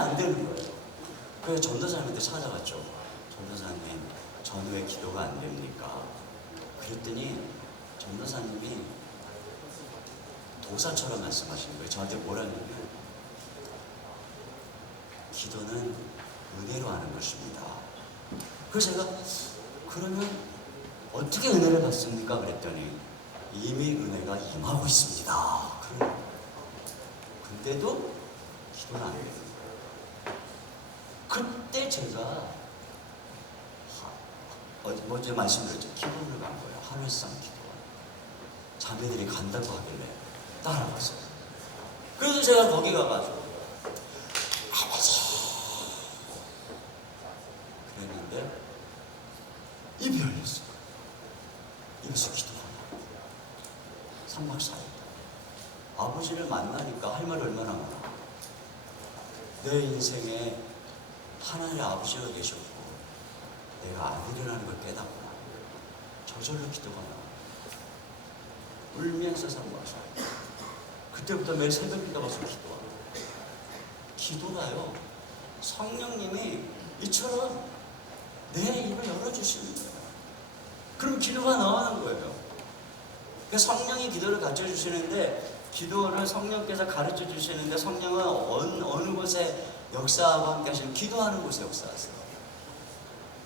안 되는 거예요. 그래서 전도사님한테 찾아갔죠. 전도사님, 저는 왜 기도가 안 됩니까? 그랬더니 전도사님이 도사처럼 말씀하시는 거예요. 저한테 뭐라냐면, 기도는 은혜로 하는 것입니다. 그래서 제가 그러면 어떻게 은혜를 받습니까? 그랬더니 이미 은혜가 임하고 있습니다. 근데도 기도는 안 돼요. 그때 제가 먼저 말씀드렸죠. 기도를 간 거예요. 하늘상 기도. 자매들이 간다고 하길래 따라갔어요. 그래서 제가 거기 가가지고 아버지 그랬는데 입이 열렸어요. 입에서 기도가 나요. 3박 4일 아버지를 만나니까 할 말이 얼마나 많아. 내 인생에 하나님의 아버지가 계셨고 내가 아들이라는 걸 깨닫구나. 저절로 기도가 나와. 울면서 3박 4일. 그때부터 매일 새벽에 가서 기도하고. 기도가요, 성령님이 이처럼 내 입을 열어주시는 거예요. 그럼 기도가 나오는 거예요. 그러니까 성령이 기도를 가르쳐 주시는데, 기도를 성령께서 가르쳐 주시는데, 성령은 어느 곳에 역사하고 함께 하시는, 기도하는 곳에 역사하세요.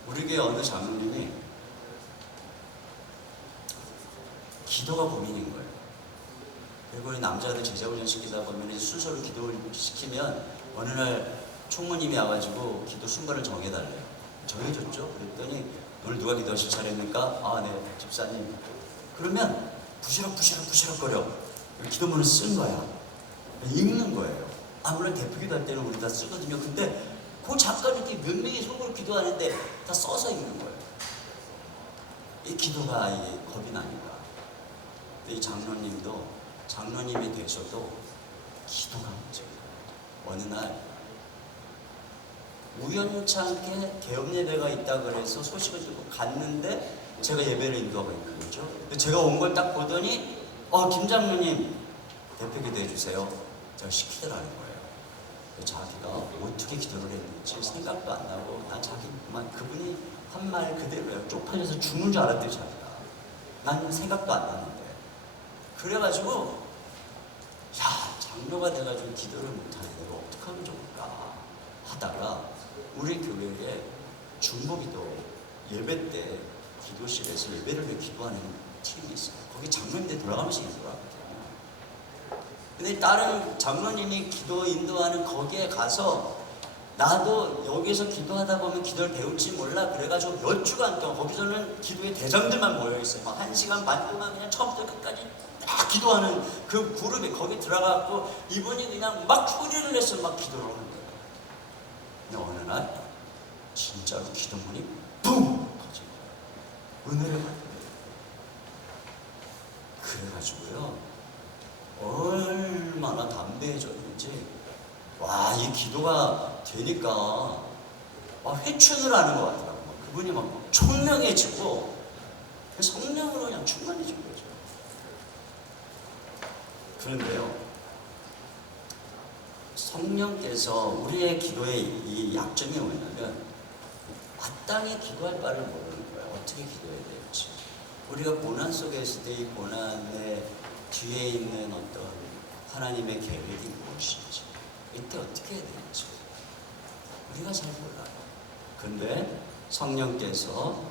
우리 교회 어느 장로님이 기도가 고민인 거예요. 그리고 우리 남자들 제자훈련 시키다 보면 순서로 기도를 시키면 어느 날 총무님이 와가지고 기도 순번을 정해달래요. 정해줬죠. 그랬더니 오늘 누가 기도하실 차례입니까? 아, 네, 집사님. 그러면 부시럭거려. 기도문을 쓴 거야. 읽는 거예요. 아무래도 대표기도 할 때는 우리 다 쓰거든요. 근데 그 잠깐 이렇게 몇 명이 속으로 기도하는데 다 써서 읽는 거예요. 이 기도가 이게 겁이 나니까. 이 장로님이 되셔도 기도가 문제예요. 어느 날 우연찮게 개업 예배가 있다 그래서 소식을 듣고 갔는데 제가 예배를 인도하고 있거든요. 제가 온 걸 딱 보더니 김 장로님 대표기도 해주세요. 제가 시키더라는 거예요. 자기가 어떻게 기도를 했는지 생각도 안 나고 그분이 한 말 그대로요. 쪽팔려서 죽는 줄 알았대요. 자기가. 난 생각도 안 나는데. 그래가지고 장로가 돼가지고 기도를 못하는데 내가 어떻게 하면 좋을까 하다가 우리 교회에 중보기도 예배 때 기도실에서 예배를 위해 기도하는 팀이 있어요. 거기 장로님들 돌아가면서 기도하거든요. 근데 다른 장로님이 기도 인도하는 거기에 가서 나도 여기서 기도하다 보면 기도를 배울지 몰라. 그래가지고 몇 주간 동안 거기서는 기도의 대장들만 모여있어요. 막 1시간 반 동안 그냥 처음부터 끝까지 딱 기도하는 그 그룹이 거기 들어가고 이분이 그냥 막 소리를 내서 막 기도를 하는 거예요. 근데 어느 날 진짜로 기도문이 붕! 터진 거예요. 은혜를 받는 거예요. 그래가지고요, 얼마나 담대해졌는지, 이 기도가 되니까 회춘을 하는 것 같더라고요. 그분이 막 총명해지고 성령으로 그냥 충만해진 거죠. 그런데요, 성령께서 우리의 기도의 이 약점이 뭐냐면 마땅히 기도할 바를 모르는 거예요. 어떻게 기도해야 될지. 우리가 고난 속에 있을 때 이 고난의 뒤에 있는 어떤 하나님의 계획이 무엇인지, 이때 어떻게 해야 될지 우리가 잘 몰라요. 근데 성령께서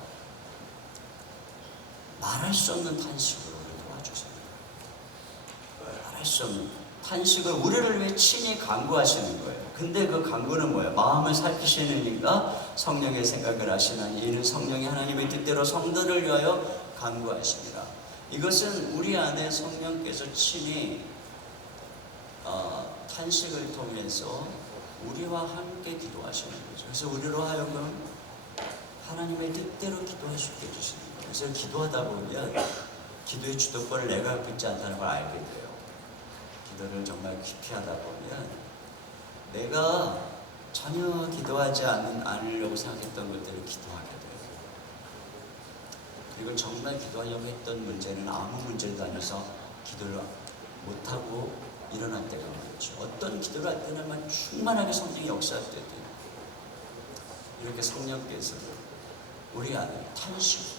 말할 수 없는 탄식으로 우리를 도와주세요. 말할 수 없는 탄식을 우리를 위해 친히 간구하시는 거예요. 근데 그 간구는 뭐예요? 마음을 살피시는 이가 성령의 생각을 하시나니 이는 성령이 하나님의 뜻대로 성도를 위하여 간구하십니다. 이것은 우리 안에 성령께서 친히 탄식을 통해서 우리와 함께 기도하시는 거죠. 그래서 우리로 하여금 하나님의 뜻대로 기도하시게 해주시는 거예요. 그래서 기도하다 보면 기도의 주도권을 내가 갖고 있지 않다는 걸 알게 돼요. 기도를 정말 깊이 하다 보면 내가 전혀 기도하지 않으려고 생각했던 것들을 기도하게 돼요. 그리고 정말 기도하려고 했던 문제는 아무 문제도 아니어서 기도를 못하고 일어날 때가 많죠. 어떤 기도를 할 때는 막 충만하게 성령이 역사할 때도 이렇게 성령께서 우리 안에 탄식.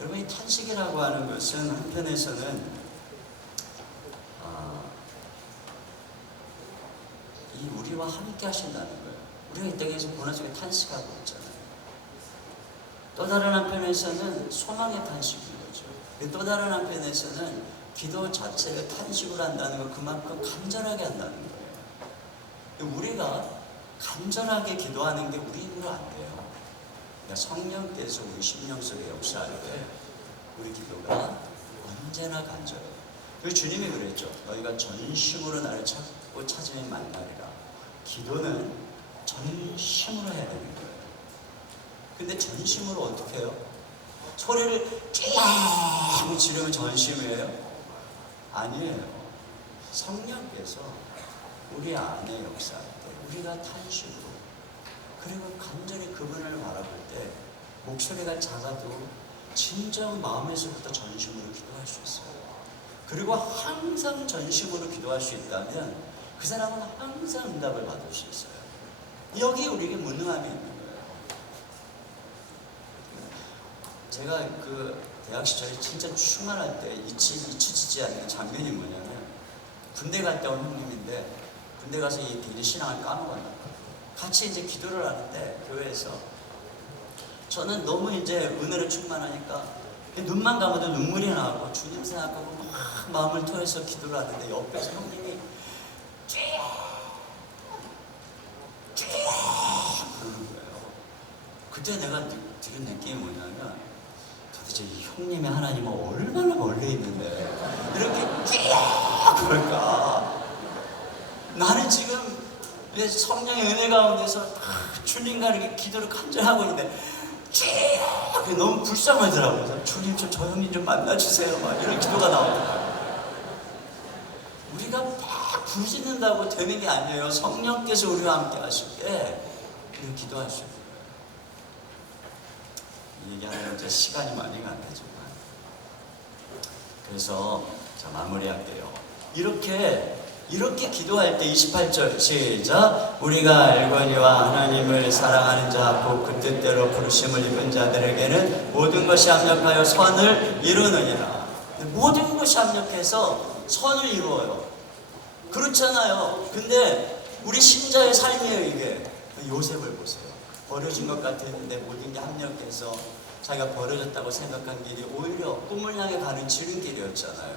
여러분, 이 탄식이라고 하는 것은 한편에서는 이 우리와 함께 하신다는 거예요. 우리가 이 땅에서 고난 속에 탄식하고 있잖아요. 또 다른 한편에서는 소망의 탄식인 거죠. 또 다른 한편에서는 기도 자체를 탄식으로 한다는 건 그만큼 간절하게 한다는 거예요. 우리가 간절하게 기도하는 게 우리 힘으로 안 돼요. 그러니까 성령께서 우리 심령 속에 역사할 때 우리 기도가 언제나 간절해요. 그리고 주님이 그랬죠. 너희가 전심으로 나를 찾고 찾으면 만나리라. 기도는 전심으로 해야 되는 거예요. 근데 전심으로 어떻게 해요? 소리를 쫙 지르면 전심이에요? 아니에요. 성령께서 우리 안에 역사할 때 우리가 탄식으로, 그리고 간절히 그분을 바라볼 때 목소리가 작아도 진정 마음에서부터 전심으로 기도할 수 있어요. 그리고 항상 전심으로 기도할 수 있다면 그 사람은 항상 응답을 받을 수 있어요. 여기 우리에게 무능함이 있는 거예요. 제가 그 대학 시절에 진짜 충만할 때 잊혀지지 않는 장면이 뭐냐면, 군대 갔다 온 형님인데 군대 가서 이 길이 신앙을 까먹었나 봐요. 같이 이제 기도를 하는데 교회에서 저는 너무 이제 은혜로 충만하니까 눈만 감아도 눈물이 나고 주님 생각하고 막 마음을 토해서 기도를 하는데 옆에서 형님이 그러는 거예요. 그때 내가 들은 느낌이 뭐냐면, 도대체 이 형님의 하나님은 얼마나 멀리 있는데 이렇게 그럴까? 나는 지금 성령의 은혜 가운데서 주님과 이렇게 기도를 간절하고 있는데 그게 너무 불쌍하더라고요. 그래서 주님 저 형님 좀 만나주세요. 막 이런 기도가 나오더라고요. 우리가 막 부르짖는다고 되는 게 아니에요. 성령께서 우리와 함께 하실 때 우리가 기도할 수 있어요. 얘기하면 이제 시간이 많이 간다지만, 그래서 자 마무리할게요. 이렇게 기도할 때 28절 시작. 우리가 알거니와 하나님을 사랑하는 자 곧 그 뜻대로 부르심을 입은 자들에게는 모든 것이 합력하여 선을 이루느니라. 모든 것이 합력해서 선을 이루어요. 그렇잖아요. 근데 우리 신자의 삶이에요. 이게 요셉을 보세요. 버려진 것 같았는데 모든 게 합력해서 자기가 버려졌다고 생각한 길이 오히려 꿈을 향해 가는 지름길이었잖아요.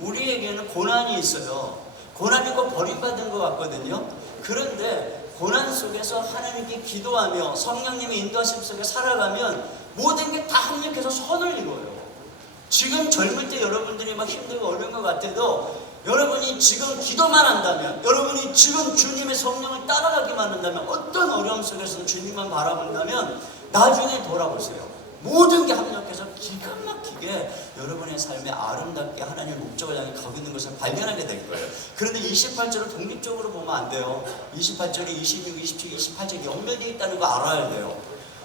우리에게는 고난이 있어요. 고난이 꼭 버림받은 것 같거든요. 그런데 고난 속에서 하나님께 기도하며 성령님의 인도하심 속에 살아가면 모든 게 다 합력해서 선을 이루어요. 지금 젊을 때 여러분들이 막 힘들고 어려운 것 같아도 여러분이 지금 기도만 한다면, 여러분이 지금 주님의 성령을 따라가기만 한다면, 어떤 어려움 속에서는 주님만 바라본다면 나중에 돌아보세요. 모든 게 합력해서 기가 막히게 여러분의 삶에 아름답게 하나님의 목적을 향해 가고 있는 것을 발견하게 될 거예요. 그런데 28절을 독립적으로 보면 안 돼요. 28절이 26, 27, 28절이 연결되어 있다는 거 알아야 돼요.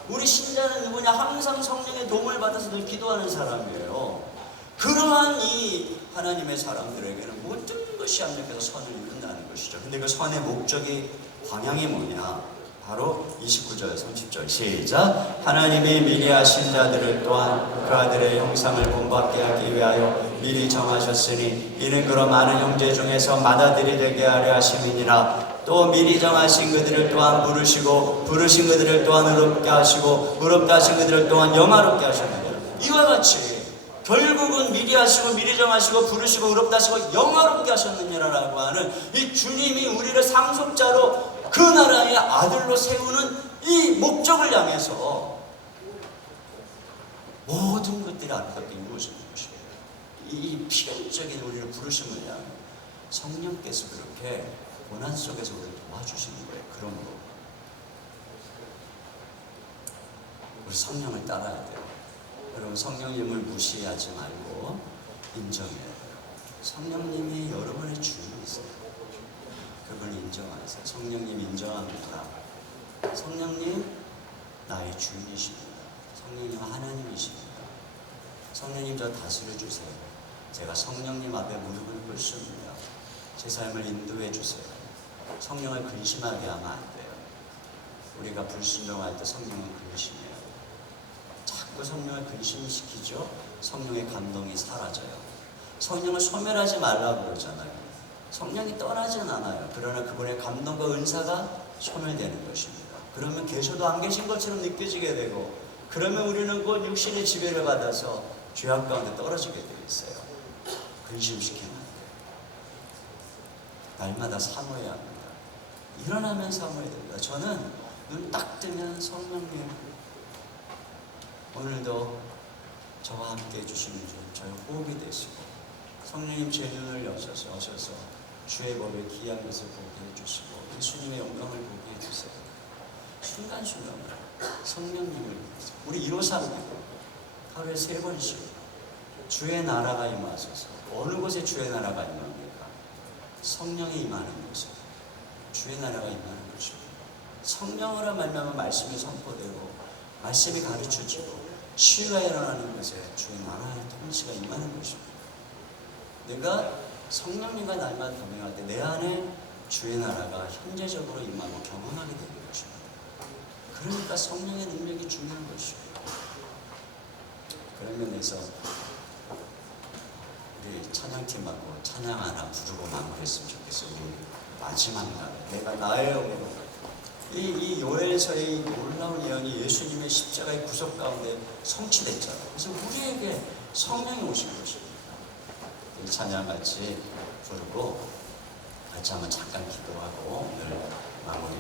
우리 신자는 누구냐? 항상 성령의 도움을 받아서 늘 기도하는 사람이에요. 그러한 이 하나님의 사람들에게는 모든 것이 합력해서 선을 이룬다는 것이죠. 근데 그 선의 목적이, 방향이 뭐냐? 바로 29절, 30절 시작. 하나님이 미리 하신 자들을 또한 그 아들의 형상을 본받게 하기 위하여 미리 정하셨으니 이는 그런 많은 형제 중에서 맏아들이 되게 하려 하심이니라. 또 미리 정하신 그들을 또한 부르시고 부르신 그들을 또한 의롭게 하시고 의롭게 하신 그들을 또한 영화롭게 하셨느니라. 이와 같이 결국은 미리 하시고 미리 정하시고 부르시고 의롭게 하시고 영화롭게 하셨느니라라고 하는 이 주님이 우리를 상속자로 그 나라의 아들로 세우는 이 목적을 향해서 모든 것들이 아름답게 이루어지는 것이에요. 이 필연적인 우리를 부르심을 향해 성령께서 그렇게 고난 속에서 우리를 도와주시는 거예요. 그러므로 우리 성령을 따라야 돼요. 여러분, 성령님을 무시하지 말고 인정해야 돼요. 성령님이 여러분의 주님이세요. 그분을 인정하세요. 성령님 인정합니다. 성령님 나의 주인이십니다. 성령님 하나님이십니다. 성령님 저 다스려 주세요. 제가 성령님 앞에 무릎을 꿇습니다. 제 삶을 인도해 주세요. 성령을 근심하게 하면 안 돼요. 우리가 불순종할 때 성령은 근심해요. 자꾸 성령을 근심시키죠. 성령의 감동이 사라져요. 성령을 소멸하지 말라고 그러잖아요. 성령이 떠나진 않아요. 그러나 그분의 감동과 은사가 소멸되는 것입니다. 그러면 계셔도 안 계신 것처럼 느껴지게 되고, 그러면 우리는 곧 육신의 지배를 받아서 죄악 가운데 떨어지게 되어 있어요. 근심시키면 안 돼요. 날마다 사모해야 합니다. 일어나면 사모해야 됩니다. 저는 눈 딱 뜨면 성령님 오늘도 저와 함께 해주시는 주, 저의 호흡이 되시고 성령님 제 눈을 여셔서 주의 법에 귀한 것을 보게 해주시고 예수님의 영광을 보게 해주세요. 순간순간 성령님을 우리 1호삼 하루에 3번씩 주의 나라가 임하소서. 어느 곳에 주의 나라가 임합니까? 성령이 임하는 곳에 주의 나라가 임하는 곳입니다. 성령으로 말미암아 말씀이 선포되고 말씀이 가르쳐지고 치유가 일어나는 곳에 주의 나라의 통치가 임하는 것입니다. 내가 성령님과 날마다 동행할 때 내 안에 주의 나라가 현재적으로 임하고 경험하게 되는 것입니다. 그러니까 성령의 능력이 중요한 것입니다. 그런 면에서 우리 찬양팀하고 찬양 하나 부르고 마무리했으면 좋겠어요. 우리 마지막 날 내가 나의 영으로 이 요엘서의 놀라운 예언이 예수님의 십자가의 구속 가운데 성취됐잖아요. 그래서 우리에게 성령이 오신 것입니다. 이 찬양 같이 부르고 같이 한번 잠깐 기도하고 오늘 마무리